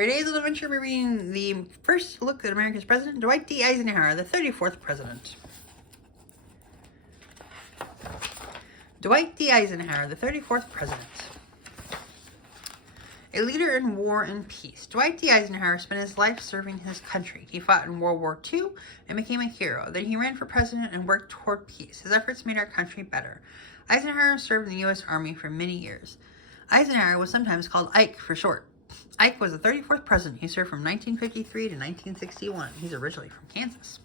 For today's little adventure, we're reading the first look at America's president, Dwight D. Eisenhower, the 34th president. Dwight D. Eisenhower, the 34th president. A leader in war and peace. Dwight D. Eisenhower spent his life serving his country. He fought in World War II and became a hero. Then he ran for president and worked toward peace. His efforts made our country better. Eisenhower served in the U.S. Army for many years. Eisenhower was sometimes called Ike for short. Ike was the 34th president. He served from 1953 to 1961. He's originally from Kansas.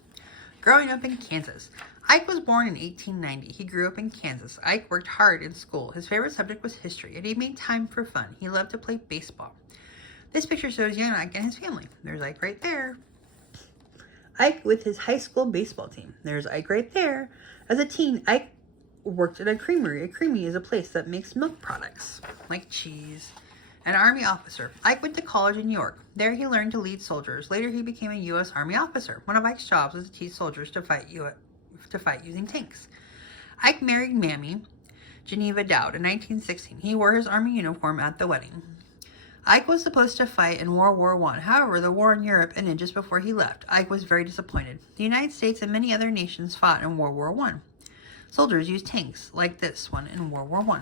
Growing up in Kansas. Ike was born in 1890. He grew up in Kansas. Ike worked hard in school. His favorite subject was history, and he made time for fun. He loved to play baseball. This picture shows young Ike and his family. There's Ike right there. Ike with his high school baseball team. There's Ike right there. As a teen, Ike worked at a creamery. A creamery is a place that makes milk products, like cheese. An Army officer. Ike went to college in New York. There he learned to lead soldiers. Later he became a U.S. Army officer. One of Ike's jobs was to teach soldiers to fight using tanks. Ike married Mammy Geneva Dowd in 1916. He wore his Army uniform at the wedding. Ike was supposed to fight in World War I. However, the war in Europe ended just before he left. Ike was very disappointed. The United States and many other nations fought in World War I. Soldiers used tanks like this one in World War I.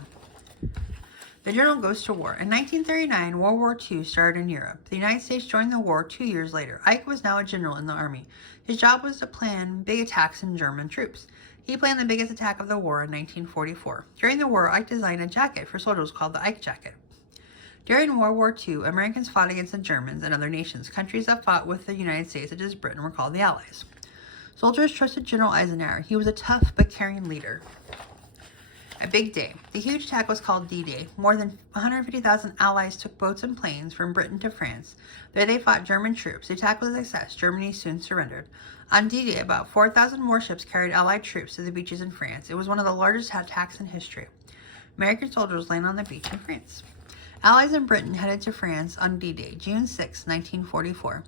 The general goes to war. In 1939, World War II started in Europe. The United States joined the war 2 years later. Ike was now a general in the Army. His job was to plan big attacks on German troops. He planned the biggest attack of the war in 1944. During the war, Ike designed a jacket for soldiers called the Ike jacket. During World War II, Americans fought against the Germans and other nations. Countries that fought with the United States, such as Britain, were called the Allies. Soldiers trusted General Eisenhower. He was a tough but caring leader. A big day. The huge attack was called D-Day. More than 150,000 Allies took boats and planes from Britain to France. There they fought German troops. The attack was a success. Germany soon surrendered. On D-Day, about 4,000 warships carried Allied troops to the beaches in France. It was one of the largest attacks in history. American soldiers landed on the beach in France. Allies in Britain headed to France on D-Day, June 6, 1944.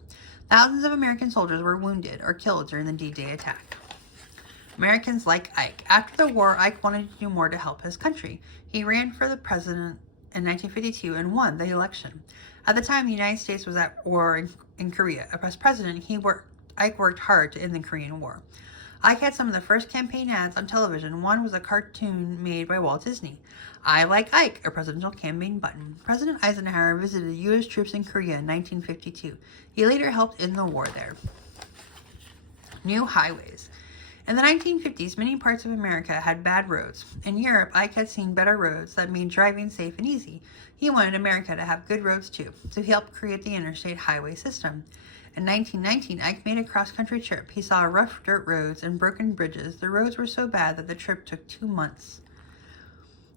Thousands of American soldiers were wounded or killed during the D-Day attack. Americans like Ike. After the war, Ike wanted to do more to help his country. He ran for the president in 1952 and won the election. At the time, the United States was at war in Korea. As president, Ike worked hard to end the Korean War. Ike had some of the first campaign ads on television. One was a cartoon made by Walt Disney. I like Ike, a presidential campaign button. President Eisenhower visited U.S. troops in Korea in 1952. He later helped end the war there. New highways. In the 1950s, many parts of America had bad roads. In Europe, Ike had seen better roads that made driving safe and easy. He wanted America to have good roads too, so he helped create the interstate highway system. In 1919, Ike made a cross-country trip. He saw rough dirt roads and broken bridges. The roads were so bad that the trip took 2 months.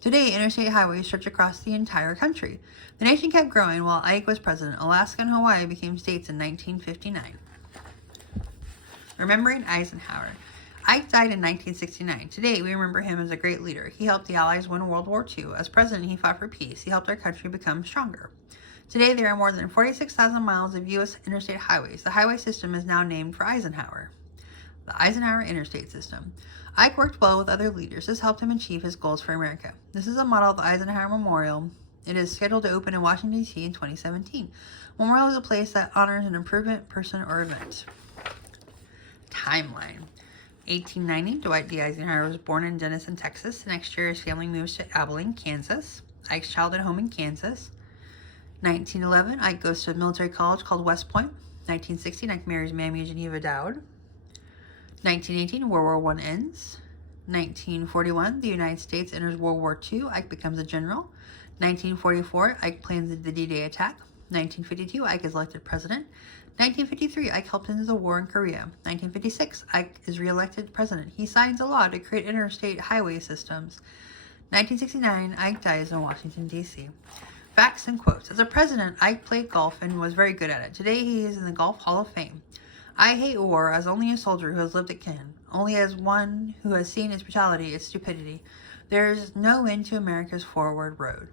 Today, interstate highways stretch across the entire country. The nation kept growing while Ike was president. Alaska and Hawaii became states in 1959. Remembering Eisenhower. Ike died in 1969. Today, we remember him as a great leader. He helped the Allies win World War II. As president, he fought for peace. He helped our country become stronger. Today, there are more than 46,000 miles of U.S. interstate highways. The highway system is now named for Eisenhower. The Eisenhower Interstate System. Ike worked well with other leaders. This helped him achieve his goals for America. This is a model of the Eisenhower Memorial. It is scheduled to open in Washington, D.C. in 2017. Memorial is a place that honors an improvement, person, or event. Timeline. 1890, Dwight D. Eisenhower was born in Denison, Texas. The next year, his family moves to Abilene, Kansas. Ike's childhood home in Kansas. 1911, Ike goes to a military college called West Point. 1916, Ike marries Mammy Geneva Dowd. 1918, World War I ends. 1941, the United States enters World War II. Ike becomes a general. 1944, Ike plans the D-Day attack. 1952, Ike is elected president. 1953, Ike helped end the war in Korea. 1956, Ike is re-elected president. He signs a law to create interstate highway systems. 1969, Ike dies in Washington, D.C. Facts and quotes. As a president, Ike played golf and was very good at it. Today, he is in the Golf Hall of Fame. I hate war as only a soldier who has lived it can. Only as one who has seen its brutality, its stupidity. There is no end to America's forward road.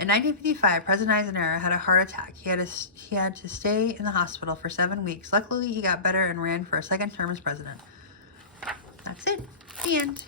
In 1955, President Eisenhower had a heart attack. He had to stay in the hospital for 7 weeks. Luckily, he got better and ran for a second term as president. That's it. The end.